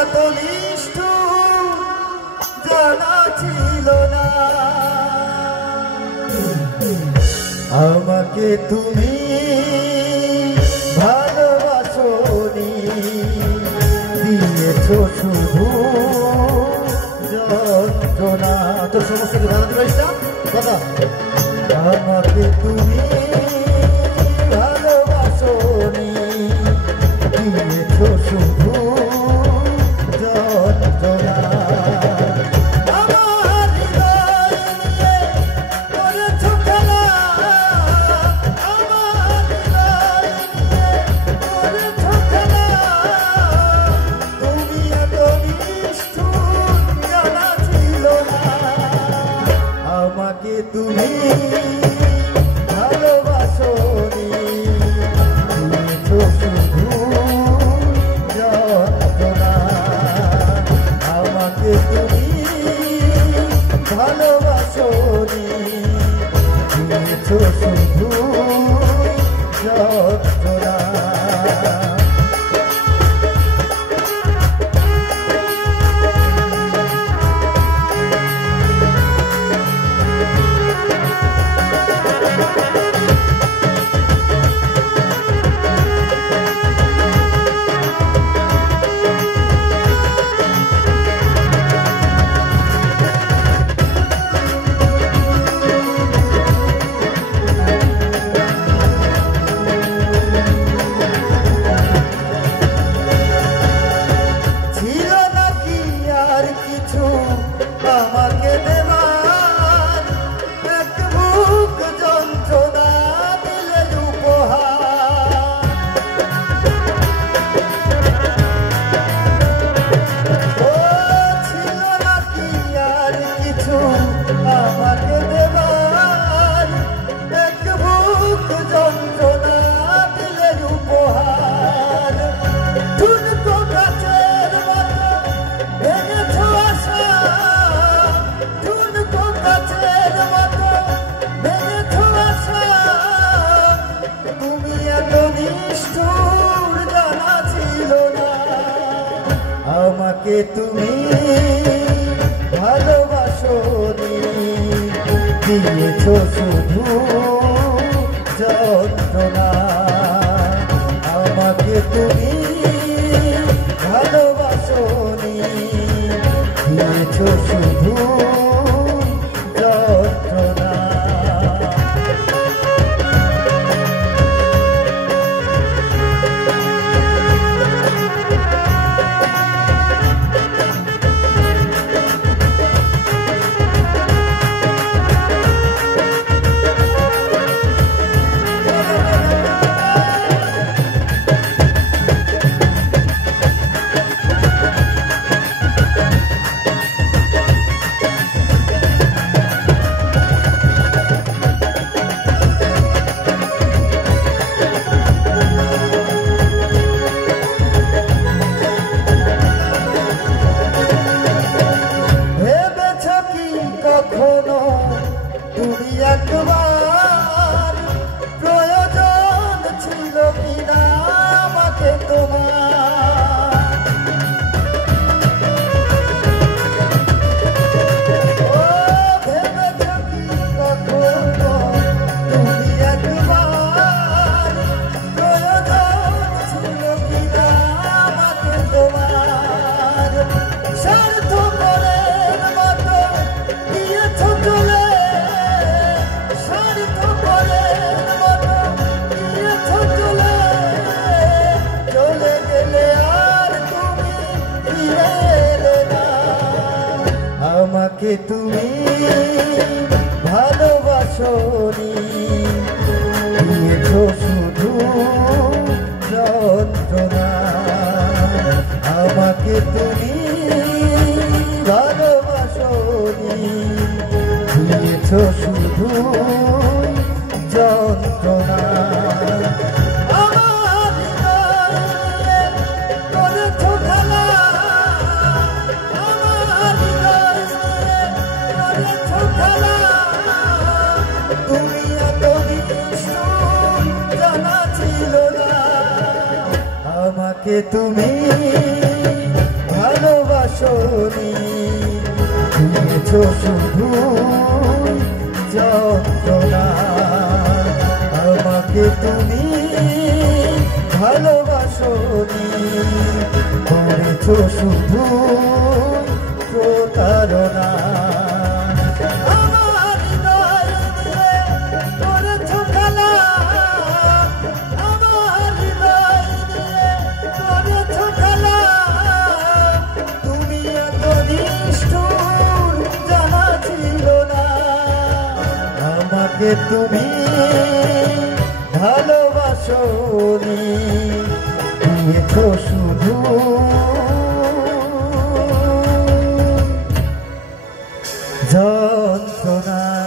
এত নিষ্ঠুর জানা ছিল না। আমাকে তুমি ভালোবাসোনি, দিয়েছো শুধু যন্ত্রণা। তোর সমস্ত কি ভালো রয়েছে কথা? আমাকে তুমি ভালোবাসোনি, দিয়েছো শুধু যন্ত্রণা। আমাকে তুমি ভালোবাসোনি, দিয়েছো শুধু যন্ত্রণা। আমাকে তুমি ভালোবাসোনি, দিয়েছো শুধু যন্ত্রণা। আমাকে দেবার এক বুক যন্ত্রণা দিলে উপহার। ও ছিল নাকি আর কিছু আমাকে দেবার এক বুক যন্ত্রণা দিলে উপহার। ঠুনকো গাছের মতো ভেঙেছো আশা, তুমি এত নিষ্ঠুর জানা ছিল না। আমাকে তুমি ভালোবাসোনি, দিয়েছো শুধু যন্ত্রণা। আমাকে তুমি ভালোবাসোনি, দিয়েছো শুধু যন্ত্রণা। কখনো তুমি একবার প্রয়োজন ছিল কিনা আমাকে তোমার? ও ভেবেছ কি কখনো তুমি একবার প্রয়োজন ছিল কিনা আমাকে তোমার? স্বার্থ পরের মতো দিয়েছো চলে, স্বার্থ পরের মতো দিয়েছো চলে। চলে গেলে আর তুমি ফিরে এলে না। আমাকে তুমি ভালোবাসোনি, দিয়েছো শুধু যন্ত্রণা। আমাকে তুমি ভালোবাসোনি, দিয়েছো শুধু যন্ত্রণা। আমার হৃদয়ে করেছো খেলা, আমার হৃদয়ে করেছো খেলা। তুমি এত নিষ্ঠুর জানা ছিল না। আমাকে তুমি ভালোবাসনি দিয়েছ শুধু যন্ত্রণা আমাকে তুমি ভালোবাসনি করেছ শুধু প্রতারণা আমাকে তুমি ভালোবাসনি দিয়েছ শুধু যন্ত্রণা।